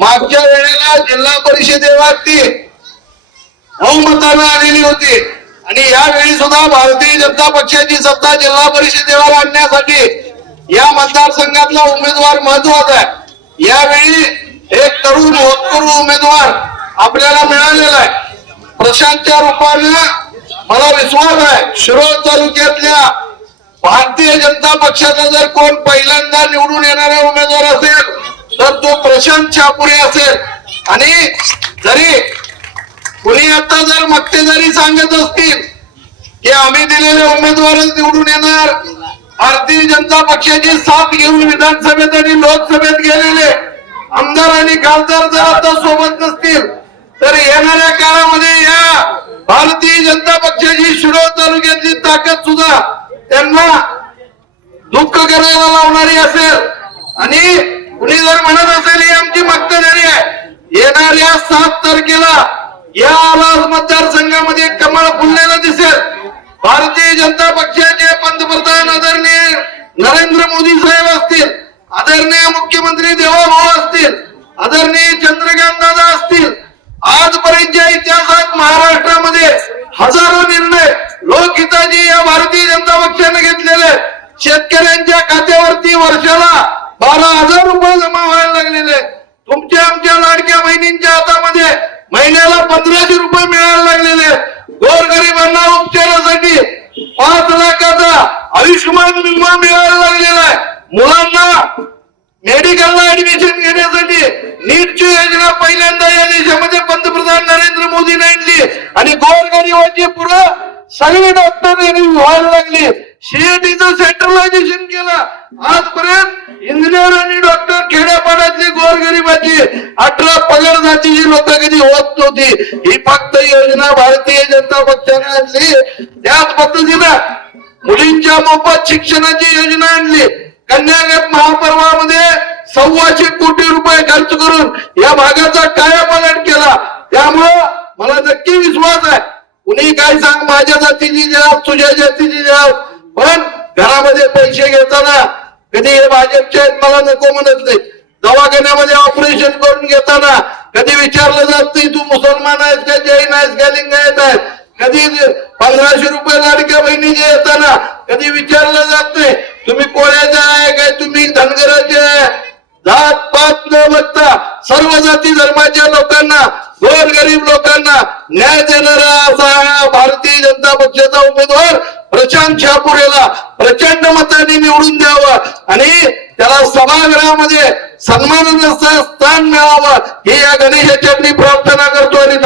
मागच्या वेळेला जिल्हा परिषदेवर ती बहुमतानं आलेली होती. आणि यावेळी सुद्धा भारतीय जनता पक्षाची सत्ता जिल्हा परिषदेवर आणण्यासाठी या मतदारसंघातला उमेदवार महत्त्वाचा आहे. यावेळी एक तरुण होतपूर्व उमेदवार आपल्याला मिळालेला आहे. प्रशांतच्या रूपाने मला विश्वास आहे शिरोळ तालुक्यातल्या भारतीय जनता पक्षाचा जर कोण पहिल्यांदा निवडून येणारा उमेदवार असेल तो प्रशांत छापुरे असेल. आणि जरी कुणी आता जर मक्तेदारी सांगत असतील की आम्ही दिलेले उमेदवारच निवडून येणार भारतीय जनता पक्षाची साथ घेऊन विधानसभेत आणि लोकसभेत गेलेले आमदार आणि खासदार जर आता सोबत नसतील तर येणाऱ्या काळामध्ये या भारतीय जनता पक्षाची शिरोळ तालुक्यातली ताकद सुद्धा त्यांना दुःख करायला लावणारी असेल. आणि कुणी जर म्हणत असेल ही आमची मक्तेदारी आहे येणाऱ्या सात तारखेला या आलास मतदारसंघामध्ये कमळ फुललेलं दिसेल. भारतीय जनता पक्षाचे पंतप्रधान आदरणीय नरेंद्र मोदी साहेब असतील आदरणीय मुख्यमंत्री देवाभाऊ असतील आदरणीय चंद्रकांत दादा असतील आजपर्यंतच्या इतिहासात महाराष्ट्रामध्ये हजारो निर्णय लोकहिताची या भारतीय जनता पक्षाने घेतलेले शेतकऱ्यांच्या खात्यावरती वर्षाला बारा हजार रुपये जमा व्हायला लागलेले आहेत. तुमच्या आमच्या लाडक्या बहिणींच्या हातामध्ये महिन्याला पंधराशे रुपये मिळायला लागलेले गोरगरिबांना उपचारासाठी पाच लाखाचा आयुष्यमान विमा मिळायला लागलेला आहे. मुलांना मेडिकलला ऍडमिशन घेण्यासाठी नीटची योजना पहिल्यांदा या देशामध्ये पंतप्रधान नरेंद्र मोदीने आणली. आणि गोरगरिबांची पुरं सगळे डॉक्टर यांनी व्हायला लागले. सीएटीचं सेंट्रलायझेशन केलं. आजपर्यंत इंजिनियर आणि गोरगरिबाची अठरा पगार ही लोक कधी होत नव्हती. ही फक्त योजना भारतीय जनता पक्षाने आणली. त्याच पद्धतीनं मुलींच्या मोफत शिक्षणाची योजना आणली. कन्यागत महापर्वामध्ये सव्वाशे कोटी रुपये खर्च करून या भागाचा कायापालट केला. त्यामुळं मला नक्की विश्वास आहे. कुणी काय सांग माझ्या जातीची द्या तुझ्या जातीची द्या पण घरामध्ये पैसे घेताना कधी हे भाजपचे आहेत मला नको म्हणत नाही दवाखान्यामध्ये ऑपरेशन करून घेताना कधी विचारलं जात नाही तू मुसलमान आहेस का जैन आहेस का लिंगायत आहे कधी पंधराशे रुपये लाडक्या बहिणीचे येताना कधी विचारलं जात नाही तुम्ही कोळ्याचे आहे काय तुम्ही धनगराचे आहे? जात पात न बघता सर्व जाती धर्माच्या लोकांना गोरगरीब लोकांना न्याय देणारा असा हा भारतीय जनता पक्षाचा उमेदवार प्रशांत शापुरेला प्रचंड मताने निवडून द्यावं आणि त्याला सभागृहामध्ये सन्मानाचं स्थान मिळावं. ही या गणेशाची प्रार्थना करतो आणि